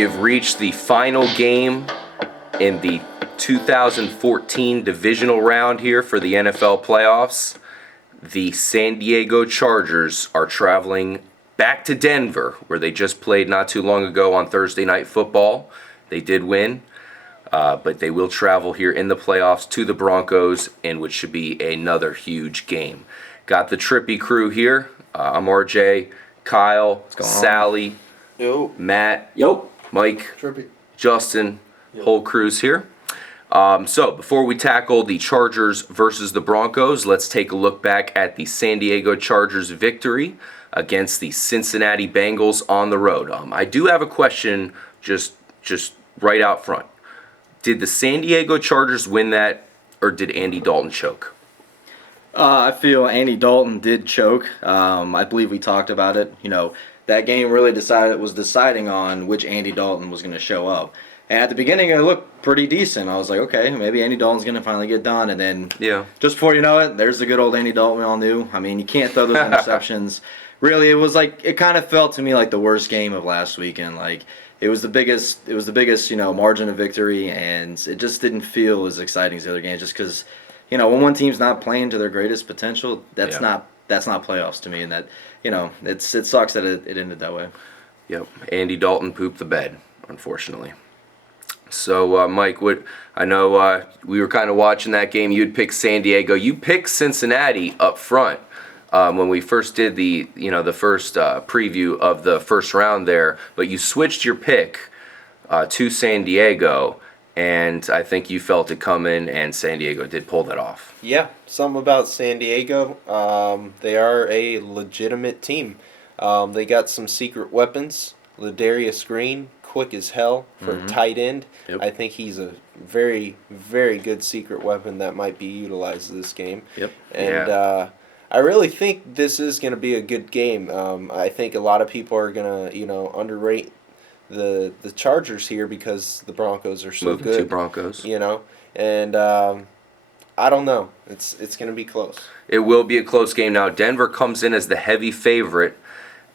We have reached the final game in the 2014 divisional round here for the NFL playoffs. The San Diego Chargers are traveling back to Denver, where they just played not too long ago on Thursday Night Football. They did win, but they will travel here in the playoffs to the Broncos, in which should be another huge game. Got the Trippy crew here. I'm RJ, Kyle, Sally, Yo. Matt, Mike, Trippy. Justin, whole crew's here. So before we tackle the Chargers versus the Broncos, let's take a look back at the San Diego Chargers victory against the Cincinnati Bengals on the road. I do have a question just right out front. Did the San Diego Chargers win that, or did Andy Dalton choke? I feel Andy Dalton did choke. I believe we talked about it. You know, that game really was deciding on which Andy Dalton was going to show up. And at the beginning, it looked pretty decent. I was like, okay, maybe Andy Dalton's going to finally get done. And then, just before you know it, there's the good old Andy Dalton we all knew. I mean, you can't throw those interceptions. Really, it kind of felt to me like the worst game of last weekend. Like, it was the biggest, margin of victory, and it just didn't feel as exciting as the other games. Just because, when one team's not playing to their greatest potential, that's not playoffs to me. And that, it sucks that it ended that way. Yep, Andy Dalton pooped the bed, unfortunately. So, Mike, I know we were kind of watching that game. You'd pick San Diego. You picked Cincinnati up front when we first did the first preview of the first round there. But you switched your pick to San Diego, and I think you felt it coming, and San Diego did pull that off. Yeah, something about San Diego. They are a legitimate team. They got some secret weapons. Ladarius Green, quick as hell for a tight end. Yep. I think he's a very, very good secret weapon that might be utilized this game. Yep. And I really think this is going to be a good game. I think a lot of people are going to, underrate the Chargers here because the Broncos are so Moving good. to Broncos. And I don't know. It's going to be close. It will be a close game. Now, Denver comes in as the heavy favorite,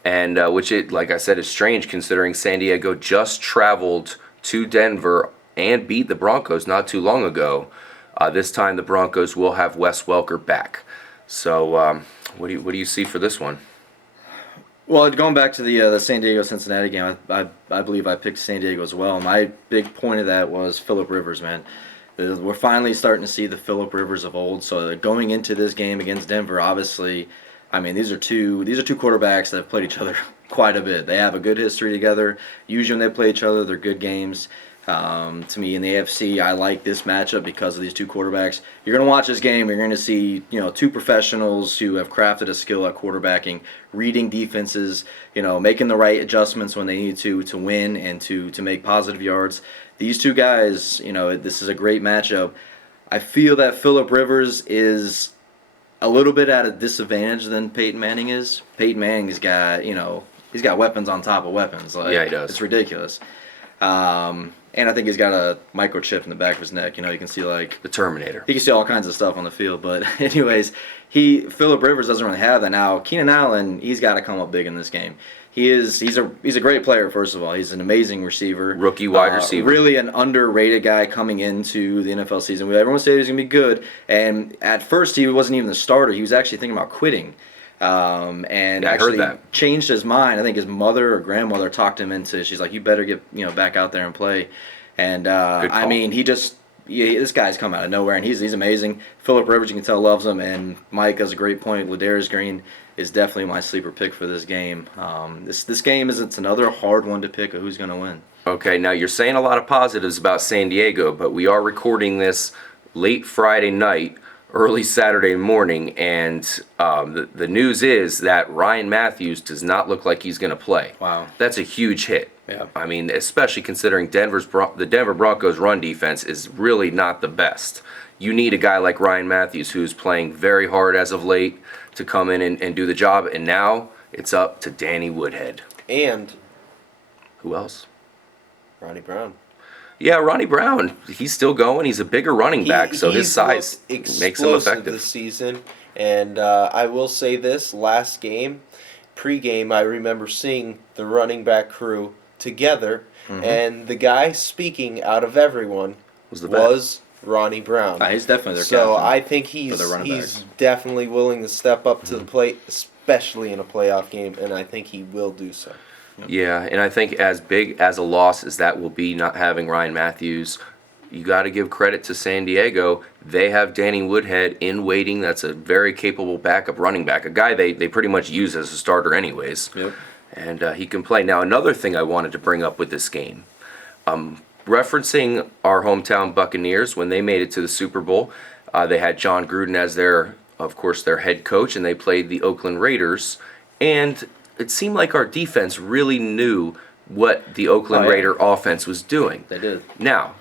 and like I said, is strange considering San Diego just traveled to Denver and beat the Broncos not too long ago. This time the Broncos will have Wes Welker back. So what do you see for this one? Well, going back to the San Diego-Cincinnati game, I believe I picked San Diego as well. My big point of that was Phillip Rivers, man. We're finally starting to see the Phillip Rivers of old. So going into this game against Denver, obviously, I mean, these are two quarterbacks that have played each other quite a bit. They have a good history together. Usually when they play each other, they're good games. To me, in the AFC, I like this matchup because of these two quarterbacks. You're going to watch this game, you're going to see, two professionals who have crafted a skill at quarterbacking, reading defenses, making the right adjustments when they need to win and to make positive yards. These two guys, this is a great matchup. I feel that Phillip Rivers is a little bit at a disadvantage than Peyton Manning is. Peyton Manning's got, he's got weapons on top of weapons. Like, yeah, he does. It's ridiculous. And I think he's got a microchip in the back of his neck. You can see like The Terminator. He can see all kinds of stuff on the field. But anyways, Phillip Rivers doesn't really have that now. Keenan Allen, he's got to come up big in this game. He's a great player. First of all, he's an amazing receiver, Rookie wide receiver, really an underrated guy coming into the NFL season. Everyone said he was gonna be good, and at first he wasn't even the starter. He was actually thinking about quitting. And actually changed his mind. I think his mother or grandmother talked him into. She's like, "You better get back out there and play." And I mean, this guy's come out of nowhere, and he's amazing. Phillip Rivers, you can tell, loves him, and Mike has a great point. Ladarius Green is definitely my sleeper pick for this game. This game it's another hard one to pick of who's going to win. Okay, now you're saying a lot of positives about San Diego, but we are recording this late Friday night, early Saturday morning, and the news is that Ryan Matthews does not look like he's going to play. Wow. That's a huge hit. Yeah. I mean, especially considering the Denver Broncos run defense is really not the best. You need a guy like Ryan Matthews who's playing very hard as of late to come in and do the job, and now it's up to Danny Woodhead. And who else? Ronnie Brown. Yeah, Ronnie Brown. He's still going. He's a bigger running back, so his size makes him effective this season. And I will say this: last game, pregame, I remember seeing the running back crew together, And the guy speaking out of everyone was Ronnie Brown. He's definitely their So captain I think for he's definitely willing to step up to the plate, especially in a playoff game, and I think he will do so. Yeah, and I think as big as a loss as that will be not having Ryan Matthews, you got to give credit to San Diego. They have Danny Woodhead in waiting. That's a very capable backup running back, a guy they pretty much use as a starter anyways. Yep. And he can play. Now, another thing I wanted to bring up with this game, referencing our hometown Buccaneers, when they made it to the Super Bowl, they had John Gruden as of course, their head coach, and they played the Oakland Raiders. And it seemed like our defense really knew what the Oakland Raider offense was doing. They did. Now,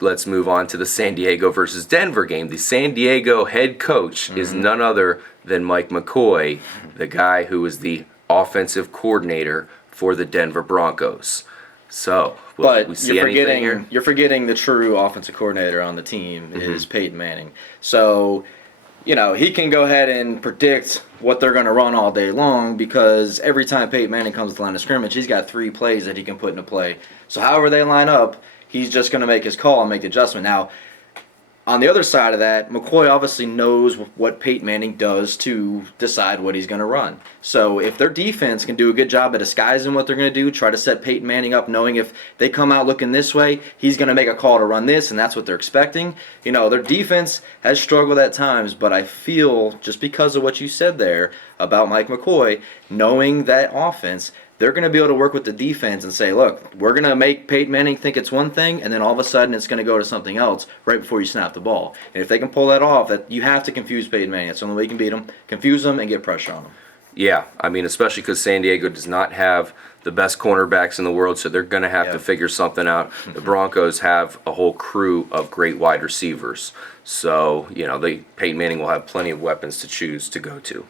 let's move on to the San Diego versus Denver game. The San Diego head coach is none other than Mike McCoy, the guy who was the offensive coordinator for the Denver Broncos. So, will we see anything here? You're forgetting the true offensive coordinator on the team is Peyton Manning. So, he can go ahead and predict what they're going to run all day long because every time Peyton Manning comes to the line of scrimmage, he's got 3 plays that he can put into play. So however they line up, he's just going to make his call and make the adjustment. Now, on the other side of that, McCoy obviously knows what Peyton Manning does to decide what he's going to run. So if their defense can do a good job at disguising what they're going to do, try to set Peyton Manning up knowing if they come out looking this way, he's going to make a call to run this, and that's what they're expecting. Their defense has struggled at times, but I feel, just because of what you said there about Mike McCoy, knowing that offense, they're going to be able to work with the defense and say, look, we're going to make Peyton Manning think it's one thing, and then all of a sudden it's going to go to something else right before you snap the ball. And if they can pull that off, that you have to confuse Peyton Manning. That's the only way you can beat them. Confuse them and get pressure on them. Yeah, I mean, especially because San Diego does not have the best cornerbacks in the world, so they're going to have to figure something out. The Broncos have a whole crew of great wide receivers. So, Peyton Manning will have plenty of weapons to choose to go to.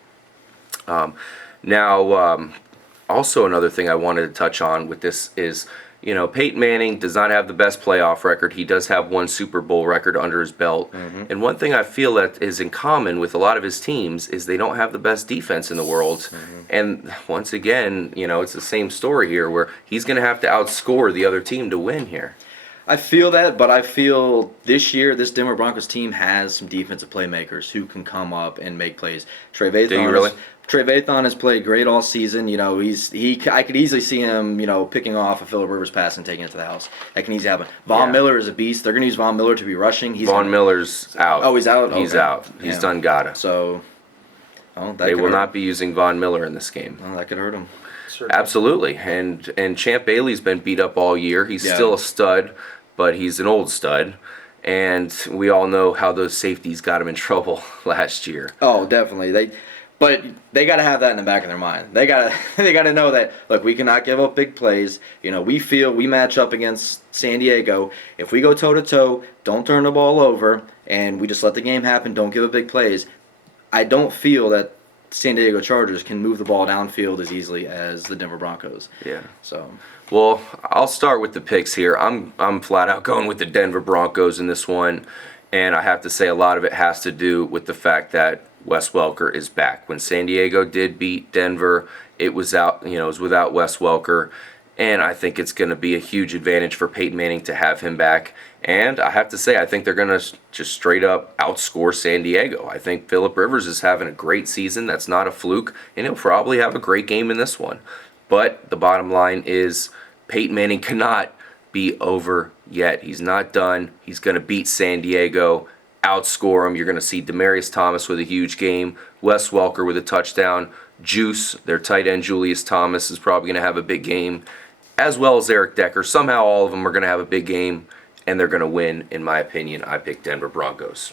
Also, another thing I wanted to touch on with this is, Peyton Manning does not have the best playoff record. He does have 1 Super Bowl record under his belt. And one thing I feel that is in common with a lot of his teams is they don't have the best defense in the world. And once again, it's the same story here where he's going to have to outscore the other team to win here. I feel that, but I feel this year this Denver Broncos team has some defensive playmakers who can come up and make plays. Trey Vathon has played great all season. I could easily see him, picking off a Phillip Rivers pass and taking it to the house. That can easily happen. Von Miller is a beast. They're going to use Von Miller to be rushing. Miller's out. Oh, he's out? He's out. He's done gotta. So, they will not be using Von Miller in this game. Well, that could hurt him. Absolutely. And Champ Bailey's been beat up all year. He's still a stud, but he's an old stud. And we all know how those safeties got him in trouble last year. Oh, definitely. But they got to have that in the back of their mind. They got to know that, look, we cannot give up big plays. We feel we match up against San Diego. If we go toe-to-toe, don't turn the ball over, and we just let the game happen, don't give up big plays. I don't feel that San Diego Chargers can move the ball downfield as easily as the Denver Broncos. Yeah. So, well, I'll start with the picks here. I'm flat out going with the Denver Broncos in this one, and I have to say a lot of it has to do with the fact that Wes Welker is back. When San Diego did beat Denver, it was without Wes Welker, and I think it's going to be a huge advantage for Peyton Manning to have him back. And I have to say, I think they're going to just straight up outscore San Diego. I think Phillip Rivers is having a great season. That's not a fluke, and he'll probably have a great game in this one. But the bottom line is Peyton Manning cannot be over yet. He's not done. He's going to beat San Diego, outscore them. You're going to see Demaryius Thomas with a huge game, Wes Welker with a touchdown, Juice, their tight end Julius Thomas, is probably going to have a big game, as well as Eric Decker. Somehow all of them are going to have a big game, and they're going to win, in my opinion. I pick Denver Broncos.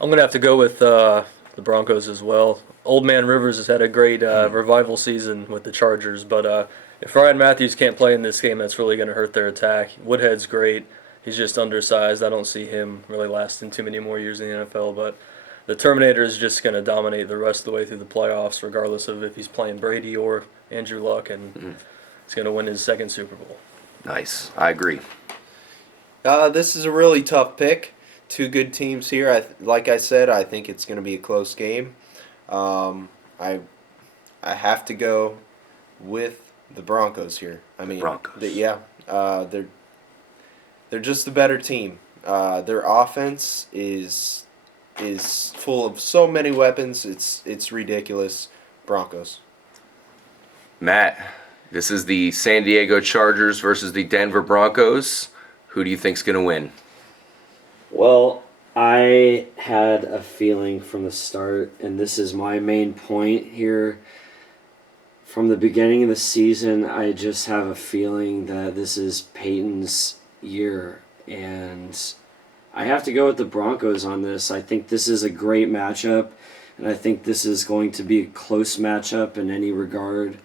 I'm going to have to go with the Broncos as well. Old Man Rivers has had a great revival season with the Chargers, but if Ryan Matthews can't play in this game, that's really going to hurt their attack. Woodhead's great. He's just undersized. I don't see him really lasting too many more years in the NFL, but the Terminator is just going to dominate the rest of the way through the playoffs, regardless of if he's playing Brady or Andrew Luck, and he's going to win his 2nd Super Bowl. Nice. I agree. This is a really tough pick. 2 good teams here. Like I said, I think it's going to be a close game. I have to go with the Broncos here. I mean, Broncos. They're just a better team. Their offense is full of so many weapons. It's ridiculous. Broncos. Matt, this is the San Diego Chargers versus the Denver Broncos. Who do you think's going to win? Well, I had a feeling from the start, and this is my main point here. From the beginning of the season, I just have a feeling that this is Peyton's year, and I have to go with the Broncos on this. I think this is a great matchup, and I think this is going to be a close matchup in any regard.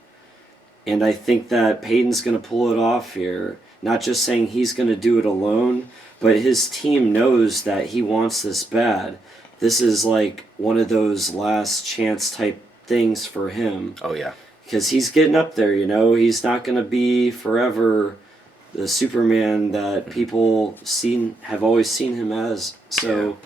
And I think that Peyton's going to pull it off here. Not just saying he's going to do it alone, but his team knows that he wants this bad. This is like one of those last chance type things for him. Oh, yeah. Because he's getting up there, you know. He's not going to be forever the Superman that people have always seen him as. So,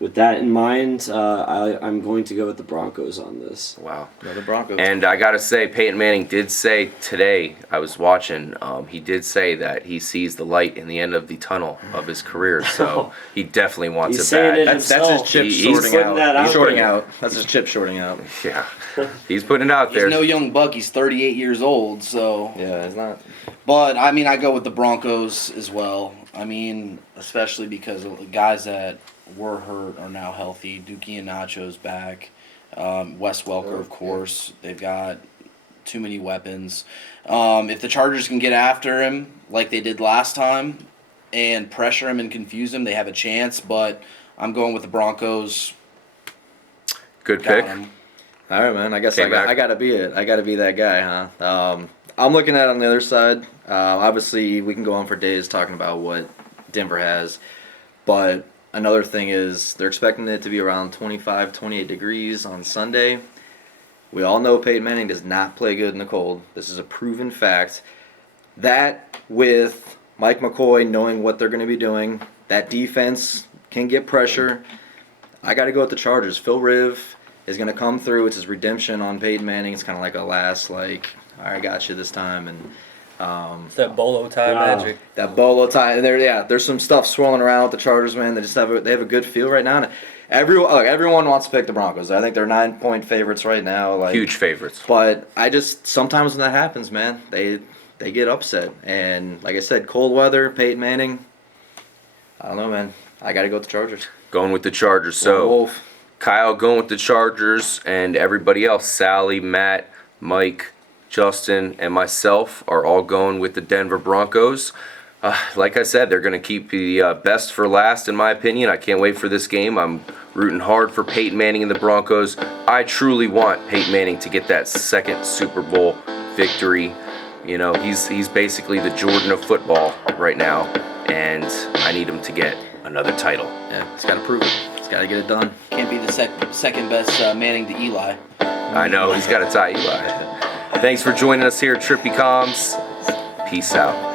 with that in mind, I'm going to go with the Broncos on this. Wow. Yeah, the Broncos. And I got to say, Peyton Manning did say today, I was watching, he did say that he sees the light in the end of the tunnel of his career. So he definitely wants He's it saying back. it That's himself. his chip He's sorting putting out. that out He's shorting there. out. That's his chip shorting out. Yeah. He's putting it out there. He's no young buck. He's 38 years old. So, Yeah, it's not. but I mean, I go with the Broncos as well. I mean, especially because of the guys that were hurt are now healthy. Dookie and Nacho's back. Wes Welker, of course. They've got too many weapons. If the Chargers can get after him like they did last time and pressure him and confuse him, they have a chance. But I'm going with the Broncos. Good Got pick. 'em. All right, man. I guess Came back. I got to be it. I got to be that guy, huh? I'm looking at it on the other side. Obviously, we can go on for days talking about what Denver has. But another thing is they're expecting it to be around 25, 28 degrees on Sunday. We all know Peyton Manning does not play good in the cold. This is a proven fact. That with Mike McCoy knowing what they're going to be doing, that defense can get pressure. I got to go with the Chargers. Phil Riv is going to come through. It's his redemption on Peyton Manning. It's kind of like a last, like, all right, I got you this time. And It's that bolo tie Wow. magic. that bolo tie. There's some stuff swirling around with the Chargers, man. They just have a good feel right now. And everyone wants to pick the Broncos. I think they're 9-point favorites right now. Like, Huge favorites. but I just sometimes when that happens, man, they get upset. And like I said, cold weather, Peyton Manning. I don't know, man. I got to go with the Chargers. Going with the Chargers. So Wolf. Kyle going with the Chargers, and everybody else, Sally, Matt, Mike, Justin, and myself are all going with the Denver Broncos. Like I said, they're going to keep the best for last, in my opinion. I can't wait for this game. I'm rooting hard for Peyton Manning and the Broncos. I truly want Peyton Manning to get that second Super Bowl victory. You know, he's basically the Jordan of football right now, and I need him to get another title. Yeah, he's got to prove it. He's got to get it done. Can't be the second best Manning to Eli. I know, he's got to tie Eli. Thanks for joining us here at Trippy Comms. Peace out.